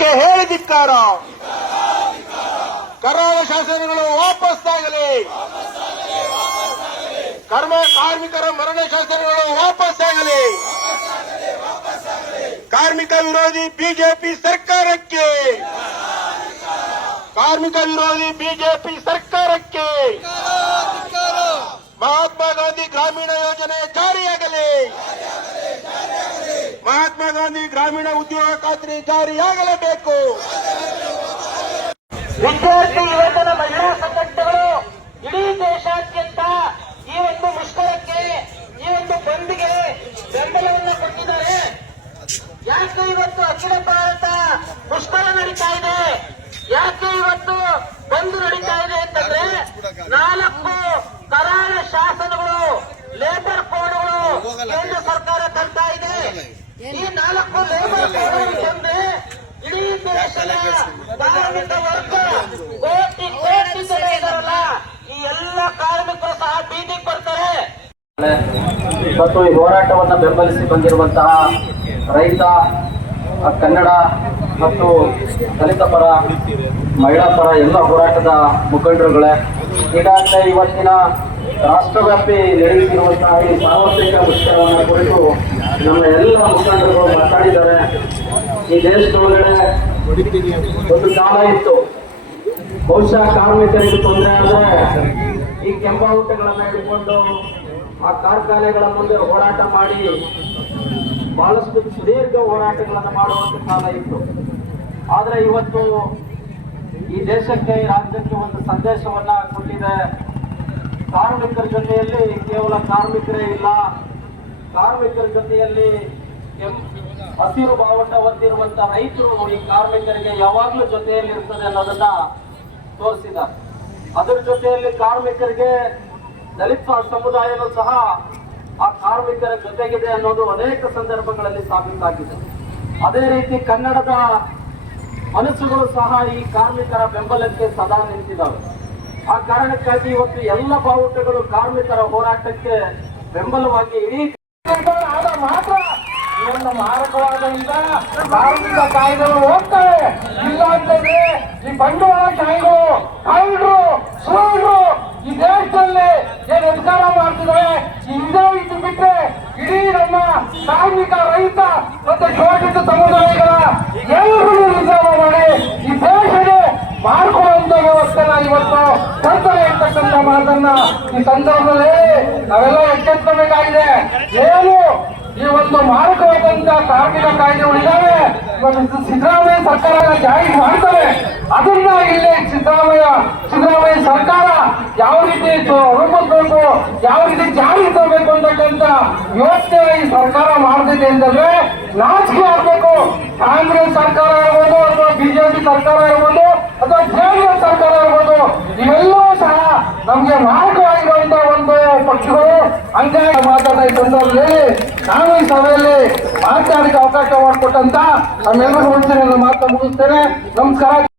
ಸರ್ಕಾರಕ್ಕೆ ಹೇಳಿ ಧಿಕ್ಕಾರ. ಕರಾಳ ಶಾಸನಗಳು ವಾಪಸ್ಸಾಗಲಿ. ಕಾರ್ಮಿಕರ ಮರಣ ಶಾಸನಗಳು ವಾಪಸ್ಸಾಗಲಿ. ಕಾರ್ಮಿಕ ವಿರೋಧಿ ಬಿಜೆಪಿ ಸರ್ಕಾರಕ್ಕೆ, ಕಾರ್ಮಿಕ ವಿರೋಧಿ ಬಿಜೆಪಿ ಸರ್ಕಾರಕ್ಕೆ ಮಹಾತ್ಮ ಗಾಂಧಿ ಗ್ರಾಮೀಣ ಯೋಜನೆ ಜಾರಿಯಾಗಲಿ. ಮಹಾತ್ಮ ಗಾಂಧಿ ಗ್ರಾಮೀಣ ಉದ್ಯೋಗ ಖಾತ್ರಿ ಜಾರಿಯಾಗಲೇಬೇಕು. ವಿದ್ಯಾರ್ಥಿ ಯುವಜನ ಮಹಿಳಾ ಸಂಘಟನೆಗಳು ಇಡೀ ದೇಶಾದ್ಯಂತ ಈ ಒಂದು ಮುಷ್ಕರಕ್ಕೆ, ಈ ಒಂದು ಬಂದ್ಗೆ ಬೆಂಬಲವನ್ನು ಕೊಟ್ಟಿದ್ದಾರೆ. ಯಾಕೆ ಇವತ್ತು ಅಖಿಲ ಭಾರತ ಮುಷ್ಕರ ನಡೀತಾ ಇದೆ, ಯಾಕೆ ಇವತ್ತು ಬಂದ್ ನಡೀತಾ ಇದೆ ಅಂತಂದ್ರೆ 4 ಕರಾಳ ಶಾಸನಗಳು, ಲೇಬರ್ ಕೋಡ್ಗಳು ಕೇಂದ್ರ ಸರ್ಕಾರ ತರ್ತಾ ಇದೆ. ಈ 4 ಲೇಬರ್ ಕೋಡ್ಗಳು ತಂದ್ರೆ ಇಡೀ ದೇಶದ ಕಾರ್ಮಿಕ ವರ್ಗ ಕೋಟಿ ಕೋಟಿ ಜನ ಇದಾರಲ್ಲ, ಈ ಎಲ್ಲ ಕಾರ್ಮಿಕರು ಸಹ ಬೀದಿಗೆ ಬರ್ತಾರೆ. ಮತ್ತು ಈ ಹೋರಾಟವನ್ನು ಬೆಂಬಲಿಸಿ ಬಂದಿರುವಂತಹ ರೈತ, ಕನ್ನಡ ಮತ್ತು ದಲಿತ ಪರ, ಮಹಿಳಾ ಪರ ಎಲ್ಲ ಹೋರಾಟದ ಮುಖಂಡರುಗಳೇ, ಈಗಾಗಲೇ ಇವತ್ತಿನ ರಾಷ್ಟ್ರವ್ಯಾಪಿ ನಡೆಯುತ್ತಿರುವಂತಹ ಈ ಸಾರ್ವತ್ರಿಕ ಮುಷ್ಕರವನ್ನು ಕುರಿತು ನಮ್ಮ ಎಲ್ಲ ಮುಖಂಡರು ಮಾತಾಡಿದ್ದಾರೆ. ಈ ದೇಶದೊಳಗಡೆ ಒಂದು ಕಾಲ ಇತ್ತು, ಬಹುಶಃ ಕಾರ್ಮಿಕರಿಗೆ ತೊಂದರೆ ಆದರೆ ಈ ಕೆಂಬಾವುಟಗಳನ್ನು ಹಿಡ್ಕೊಂಡು ಆ ಕಾರ್ಖಾನೆಗಳ ಮುಂದೆ ಹೋರಾಟ ಮಾಡಿ ಬಹಳಷ್ಟು ಸುದೀರ್ಘ ಹೋರಾಟಗಳನ್ನು ಮಾಡುವಂತ ಕಾಲ ಇತ್ತು. ಆದರೆ ಇವತ್ತು ಈ ದೇಶಕ್ಕೆ, ರಾಜ್ಯಕ್ಕೆ ಒಂದು ಸಂದೇಶವನ್ನ ಕೊಟ್ಟಿದೆ. ಕಾರ್ಮಿಕರ ಜೊತೆಯಲ್ಲಿ ಕೇವಲ ಕಾರ್ಮಿಕರೇ ಇಲ್ಲ, ಕಾರ್ಮಿಕರ ಜೊತೆಯಲ್ಲಿ ಹಸಿರು ಬಾವುಟ ಹೊಂದಿರುವಂತಹ ರೈತರು ಈ ಕಾರ್ಮಿಕರಿಗೆ ಯಾವಾಗಲೂ ಜೊತೆಯಲ್ಲಿ ಇರ್ತದೆ ಅನ್ನೋದನ್ನ ತೋರಿಸಿದ್ದಾರೆ. ಅದರ ಜೊತೆಯಲ್ಲಿ ಕಾರ್ಮಿಕರಿಗೆ ದಲಿತ ಸಮುದಾಯನೂ ಸಹ ಆ ಕಾರ್ಮಿಕರ ಜೊತೆಗಿದೆ ಅನ್ನೋದು ಅನೇಕ ಸಂದರ್ಭಗಳಲ್ಲಿ ಸಾಬೀತಾಗಿದೆ. ಅದೇ ರೀತಿ ಕನ್ನಡದ ಮನಸ್ಸುಗಳು ಸಹ ಈ ಕಾರ್ಮಿಕರ ಬೆಂಬಲಕ್ಕೆ ಸದಾ ನಿಂತಿದ್ದಾವೆ. ಆ ಕಾರಣಕ್ಕಾಗಿ ಇವತ್ತು ಎಲ್ಲ ಬಾವುಟಗಳು ಕಾರ್ಮಿಕರ ಹೋರಾಟಕ್ಕೆ ಬೆಂಬಲವಾಗಿ ಇಡೀ ಮಾತ್ರ ಇವನ್ನ ಮಾರಕವಾದದಿಂದ ಕಾರ್ಮಿಕ ಕಾಯ್ದೆಗಳು ಹೋಗ್ತವೆ. ಇಲ್ಲ ಅಂತಂದ್ರೆ ಈ ಬಂಡವಾಳ ಕಾಯ್ಗಳು ಸುಳ್ಳು ಈ ದೇಶದಲ್ಲಿ ಏನ್ ಅಧಿಕಾರ ಮಾಡ್ತಿದ್ದಾರೆ, ಇದೇ ಇದು ಬಿಟ್ಟರೆ ಇಡೀ ನಮ್ಮ ಕಾರ್ಮಿಕ, ರೈತ ಮತ್ತೆ ಶೋಷಿತ ಸಮುದಾಯಗಳ ಎಲ್ಲರೂ ನಿರ್ಧಾರ ಮಾಡಿ ಈ ದೇಶಕ್ಕೆ ಮಾಡ್ಕೊಳ್ಳುವಂತ ವ್ಯವಸ್ಥೆನ ಇವತ್ತು ತರ್ತಾರೆ ಅಂತಕ್ಕಂಥ ಮಾತನ್ನ ಈ ಸಂದರ್ಭದಲ್ಲಿ ನಾವೆಲ್ಲ ಎಚ್ಚೆತ್ತಬೇಕಾಗಿದೆ. ಏನು ಈ ಒಂದು ಮಾರಕವಾದಂತಹ ಕಾರ್ಮಿಕ ಕಾಯ್ದೆಗಳು ಇದ್ದಾವೆ, ಇವತ್ತು ಸಿದ್ದರಾಮಯ್ಯ ಸರ್ಕಾರ ಜಾರಿ ಮಾಡ್ತಾರೆ. ಅದನ್ನ ಇಲ್ಲಿ ಸಿದ್ದರಾಮಯ್ಯ ಸರ್ಕಾರ ಯಾವ ರೀತಿ ರೂಪಿಸಬೇಕು, ಯಾವ ರೀತಿ ಜಾರಿ ತರಬೇಕು ಅಂತಕ್ಕಂಥ ಯೋಚನೆ ಈ ಸರ್ಕಾರ ಮಾಡ್ತಿದೆ ಅಂತಂದ್ರೆ ನಾಚಿಕೆ ಆಗ್ಬೇಕು. ಕಾಂಗ್ರೆಸ್ ಸರ್ಕಾರ ಇರ್ಬೋದು ಅಥವಾ ಬಿಜೆಪಿ ಸರ್ಕಾರ ಇರ್ಬೋದು ಅಥವಾ ಜೆಡಿಎಸ್ ಸರ್ಕಾರ ಇರ್ಬೋದು, ಇವೆಲ್ಲವೂ ಸಹ ನಮ್ಗೆ ಮಾರಕವಾಗಿರುವಂತಹ ಒಂದು ಪಕ್ಷಗಳು. ಹಂಗಾಗಿ ಮಾತಾಡ ಈ ಸಂದರ್ಭದಲ್ಲಿ ನಾನು ಈ ಸಭೆಯಲ್ಲಿ ಮಾತನಾಡಲಿಕ್ಕೆ ಅವಕಾಶ ಮಾಡಿಕೊಟ್ಟಂತ ನಮ್ಮೆಲ್ಲರಿಗೂ ಮಾತನ್ನು ಮುಗಿಸ್ತೇನೆ. ನಮಸ್ಕಾರ.